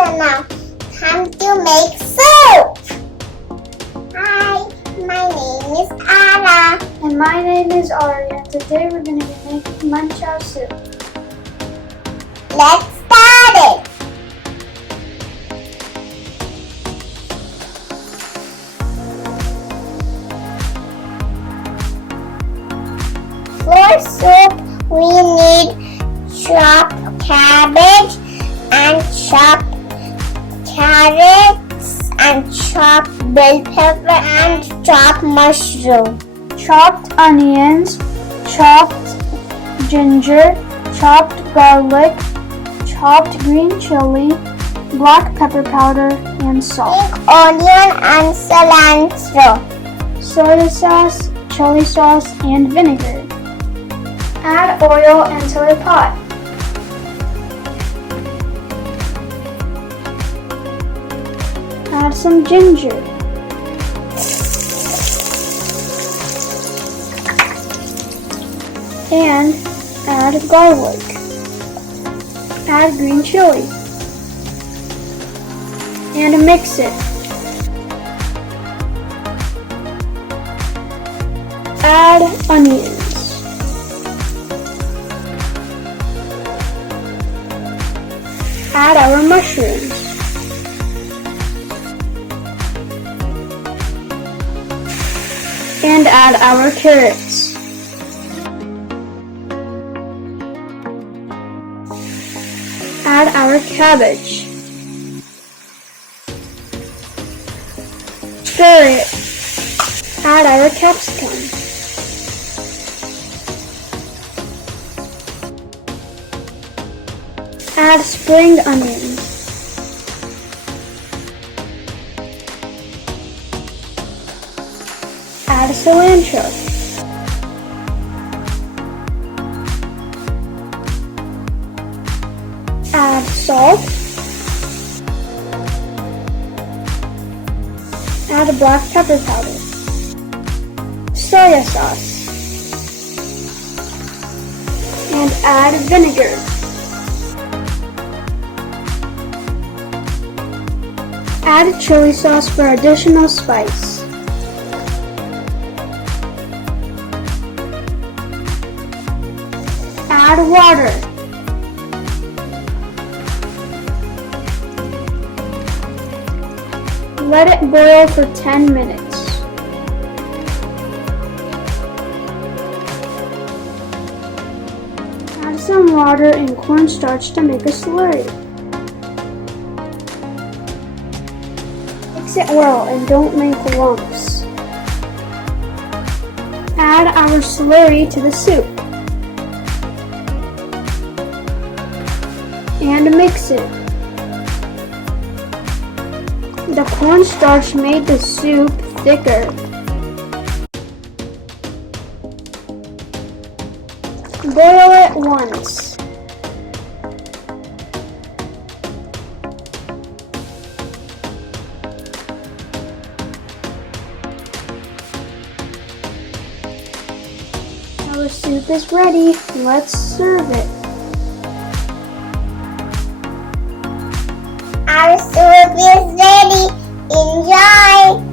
water now. Time to make soup. Hi, my name is Ara. And my name is Ari, and today we're going to be making manchow soup. Let's start it. For soup, we need chopped cabbage and chopped carrots and chopped bell pepper and chopped mushroom. Chopped onions, chopped ginger, chopped garlic, chopped green chili, black pepper powder, and salt. Pink onion and cilantro. Soy sauce, chili sauce, and vinegar. Add oil into a pot. Add some ginger. And add garlic. Add green chili. And mix it. Add onions. Add our mushrooms. And add our carrots. Add our cabbage. Stir it. Add our capsicum. Add spring onions. Add cilantro. Add salt. Add black pepper powder. Soy sauce. And add vinegar. Add chili sauce for additional spice. Add water. Let it boil for 10 minutes. Add some water and cornstarch to make a slurry. Mix it well and don't make lumps. Add our slurry to the soup. And mix it. The cornstarch made the soup thicker. Boil it once. Our soup is ready. Let's serve it. Our soup is ready. Enjoy!